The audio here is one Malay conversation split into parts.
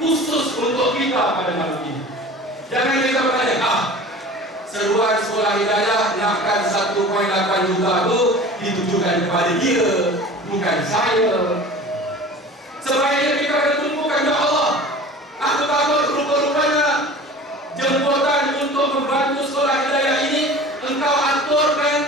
khusus untuk kita pada malam ini. Jangan kita bertanya, seruan sekolah hidayah nakkan 1.8 juta itu ditujukan kepada dia, bukan saya. Sebaiknya kita akan tumpukan ya Allah. Aku takut rupa-rupanya jemputan untuk membantu sekolah hidayah ini engkau aturkan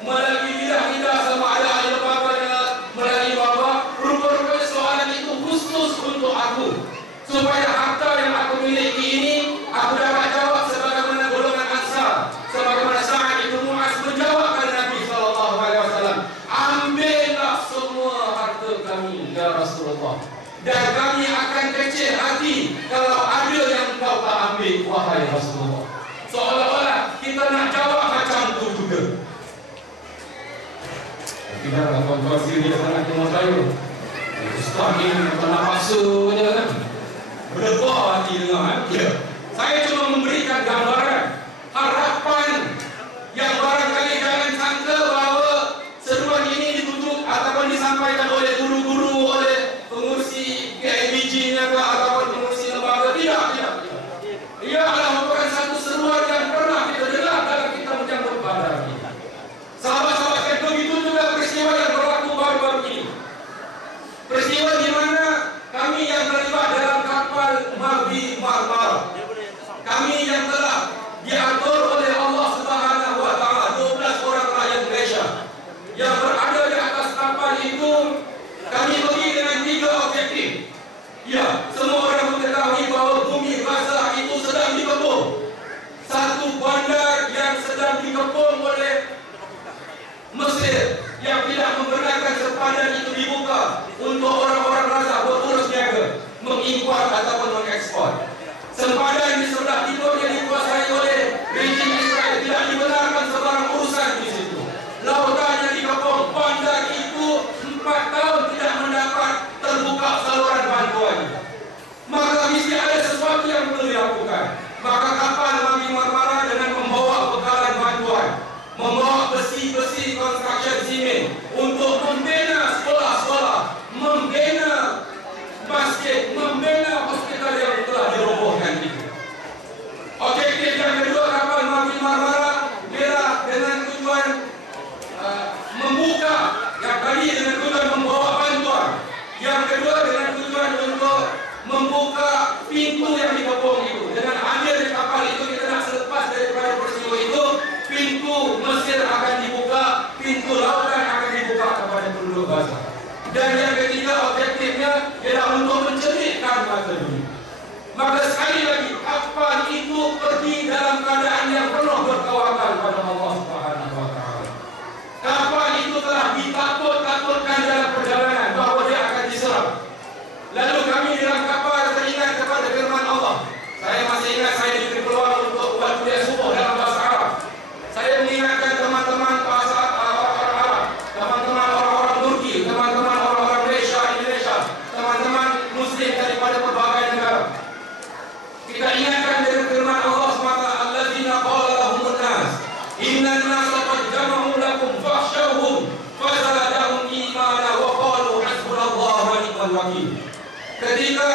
melalui lidah-lidah sama ada ahli bapaknya, melalui bapak. Rupa-rupanya soalan itu khusus untuk aku, supaya harta yang aku miliki ini aku dapat jawab sebagaimana golongan Ansar, sebagaimana Sa'ad bin Mu'az menjawab kepada Nabi SAW, ambillah semua harta kami ya Rasulullah, dan kami akan kecil hati kalau ada yang kau tak ambil wahai Rasulullah. Seolah-olah kita nak jawab macam tu juga. Tidak lah tuan-tuan sini sangat tengok saya. Ustaz ni tak nak paksa je kan. Berdebar hati dengar kan. Ya. Saya cuma memberikan gambaran harapan yang barangkali jangan sangka bahawa seruan ini ditutup ataupun disampaikan oleh guru-guru, oleh pengurusi KMBG-nya ataupun pengurusi lembaga. Tidak. Ia adalah merupakan satu seruan yang pernah kita dengar dalam kita menyambut pada ini. Sahabat-sahabat yang begitu juga peristiwa yang berlaku baru-baru ini. Peristiwa di mana kami yang terlibat dalam kapal Maghbi Marmara, kami yang telah diatur oleh Allah Subhanahu wa Ta'ala, 12 orang rakyat Malaysia yang berada di atas kapal itu, kami pergi dengan 3 objektif. Ya, semua orang mengetahui bahawa bumi Gaza itu sedang dikepung. Satu bandar yang sedang dikepung oleh Mesir yang tidak membenarkan sempadan itu dibuka untuk orang-orang Gaza berurus niaga, mengimport ataupun mengekspor. Sempadan di sebelah timur yang dikuasai oleh rejim Israel tidak dibenarkan sebarang urusan di situ. Lautan yang dikepung, bandar itu 4 tahun tidak mendapat terbuka saluran bantuan. Maka mesti ada sesuatu yang perlu dilakukan. Maka kapal Maghbi Marmara dengan membawa bekalan bantuan, membawa besi-besi construction simen untuk membina sekolah-sekolah, membina masjid, membina hospital yang telah dirobohkan itu. Objektif yang kedua kapal Maghbi Marmara ialah dengan tujuan membuka, yang tadi dengan tujuan membawa bantuan, yang kedua dengan tujuan untuk membuka pintu yang dikepung itu. Dengan hadir kapal itu kita nak selepas daripada peristiwa itu, pintu Mesir akan dibuka, pintu lautan akan dibuka kepada penduduk Gaza. Dan yang ketiga objektifnya ialah untuk menceritakan mata dunia. Maka sekali lagi kapal itu pergi dalam keadaan yang penuh bertawakal pada Allah Subhanahu wa Ta'ala. Kapal itu telah ditakut-takutkan dalam perjalanan bahawa dia akan diserang. Lalu kami dalam kapal teringat kepada firman Allah. Saya masih ingat saya diberi peluang untuk buat kuliah subuh dalam bahasa Arab. Saya mengingatkan teman-teman bahasa orang Arab, teman-teman orang-orang Turki, teman-teman orang-orang Malaysia, Indonesia, teman-teman Muslim daripada berbagai negara. Kita ingatkan dengan firman Allah SWT, alladzina qala lahumun nas innan nasa qad jama'u lakum fakhshawhum fazadahum imana wa qalu hasbunallahu wa ni'mal wakil. Ketika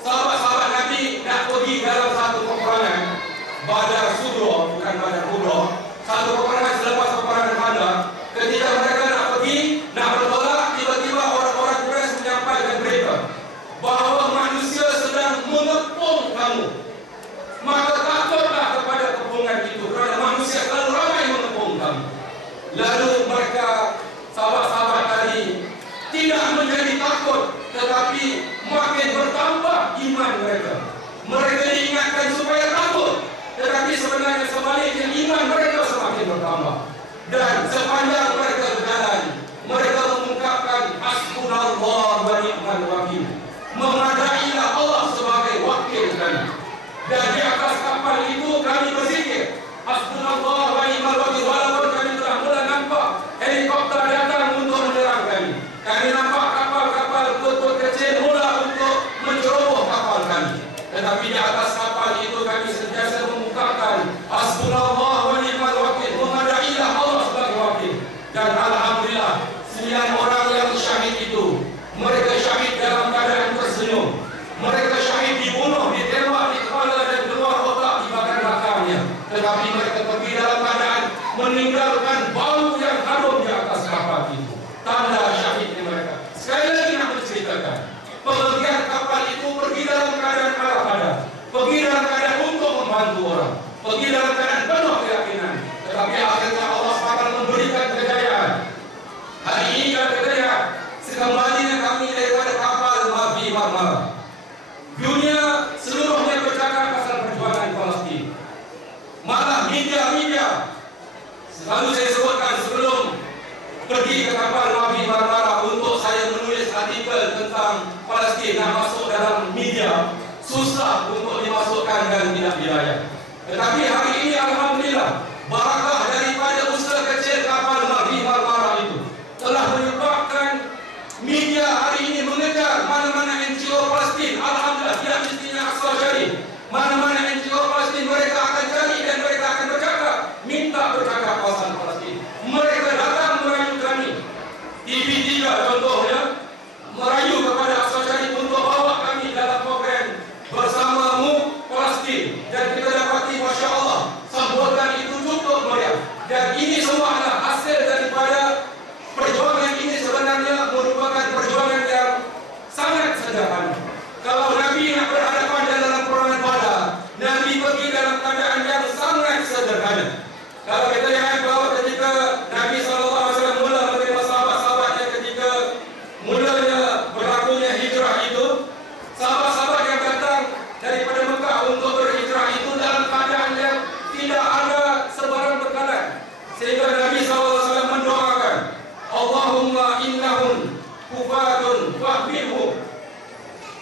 sahabat-sahabat Nabi nak pergi dalam satu peperangan Badar Sughra, bukan Badar Kubra, satu peperangan selepas peperangan Badar, ketika mereka nak pergi, nak bertolak, tiba-tiba orang-orang Quraisy menyampaikan berita bahawa manusia sedang mengepung kamu. Maka takutlah kepada kepungan itu, kerana manusia terlalu ramai mengepung kamu. Lalu mereka, sahabat-sahabat tadi, tidak menjadi takut, tetapi makin bertambah iman mereka. Mereka diingatkan supaya takut, tetapi sebenarnya sebaliknya iman mereka semakin bertambah. Dan sepanjang mereka berjalan, mereka mengungkapkan hasbunallah wa ni'mal wakil, memadailah Allah sebagai wakil kami. Dan di atas kapal itu kami berzikir hasbunallah wa ni'mal wakil, walaupun kami telah mula nampak helikopter datang untuk menyerang kami. Kami nampak kapal-kapal bot-bot kecil mula untuk menceroboh kapal kami. Tetapi di atas kapal itu kami sentiasa mengungkapkan hasbunallah wa ni'mal wakil, memadailah Allah sebagai wakil. Dan alhamdulillah 9 orang yang syahid itu, mereka syahid dalam keadaan tersenyum, mereka syahid pergi ke kapal Nabi Marmara untuk saya menulis artikel tentang Palestin nak masuk dalam media, susah untuk dimasukkan dan tidak dilayan. Tetapi hari ini alhamdulillah, barakah daripada usaha kecil kapal Nabi Marmara itu telah menyebabkan media hari ini mengejar mana-mana NGO Palestin. Alhamdulillah, tidak mestinya Aqsa Syarif. Mana-mana NGO Palestin mereka akan cari dan mereka akan bercakap, minta bercakap kawasan Palestin. Mereka datang merayu kami. TV3 contohnya merayu kepada Aqsa Syarif untuk bawa kami dalam program Bersamamu Palestin, dan kita dapati Masya Allah sambutan itu cukup meriah. Dan ini semua adalah hasil daripada perjuangan ini. Sebenarnya merupakan perjuangan yang sangat sederhana. Kalau Nabi nak berhadapan dalam peperangan Badar, Nabi pergi dalam keadaan yang sangat sederhana. Kalau kita lihat bahawa ketika Nabi SAW mula menerima sahabat-sahabatnya ketika mulanya berlakunya hijrah itu, sahabat-sahabat yang datang daripada Mekah untuk berhijrah itu dalam keadaan yang tidak ada sebarang bekalan. Sehingga Nabi SAW mendoakan, Allahumma innahum kufatun fahbirhum.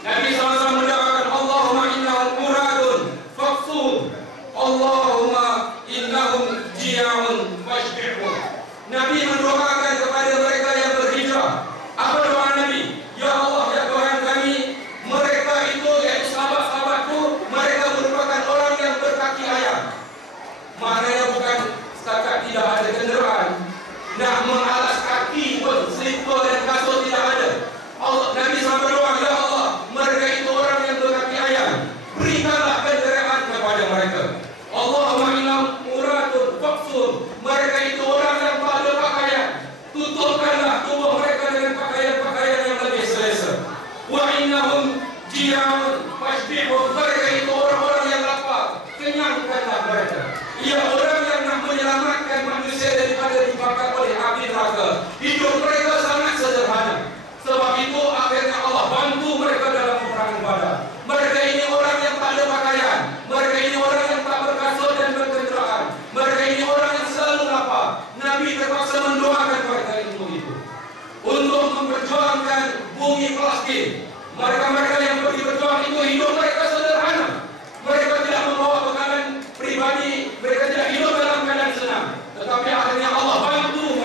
Nabi SAW mendoakan, Allahumma innahum muradun faqsun, Allahumma innahum ji'aun fashbihum. Nabi mendoakan kepada mereka yang berhijrah. Apa doa Nabi? Ya Allah, ya Tuhan kami, mereka itu, yaitu sahabat-sahabatku, mereka merupakan orang yang berkaki ayam. Maknanya bukan setakat tidak ada kenderaan, nak mengalas kaki pun, slipper dan kasut tidak ada. Nabi SAW berdoa, ya Allah, mereka itu orang yang berkaki ayam, berikanlah kenderaan kepada mereka. Allahumma innahum muratun faqsun, mereka itu orang yang tak ada pakaian, tutupkanlah tubuh mereka dengan pakaian-pakaian yang lebih selesa. Wa innahum ji'aun fashbihum, mereka itu orang-orang yang lapar, kenyangkanlah mereka. Ia orang yang nak menyelamatkan manusia daripada dibakar oleh api neraka. Hidup mereka sangat sederhana. Sebab itu akhirnya Allah bantu mereka dalam peperangan Badar. Mereka ini orang yang tak ada pakaian, mereka ini orang yang tak berkasut dan berkenderaan, mereka ini orang yang selalu lapar. Nabi terpaksa mendoakan mereka itu untuk memperjuangkan bumi Palestin. Mereka-mereka yang pergi berjuang itu hidup mereka sederhana. Mereka tidak membawa bekalan pribadi, mereka tidak hidup dalam keadaan senang. Tetapi akhirnya Allah bantu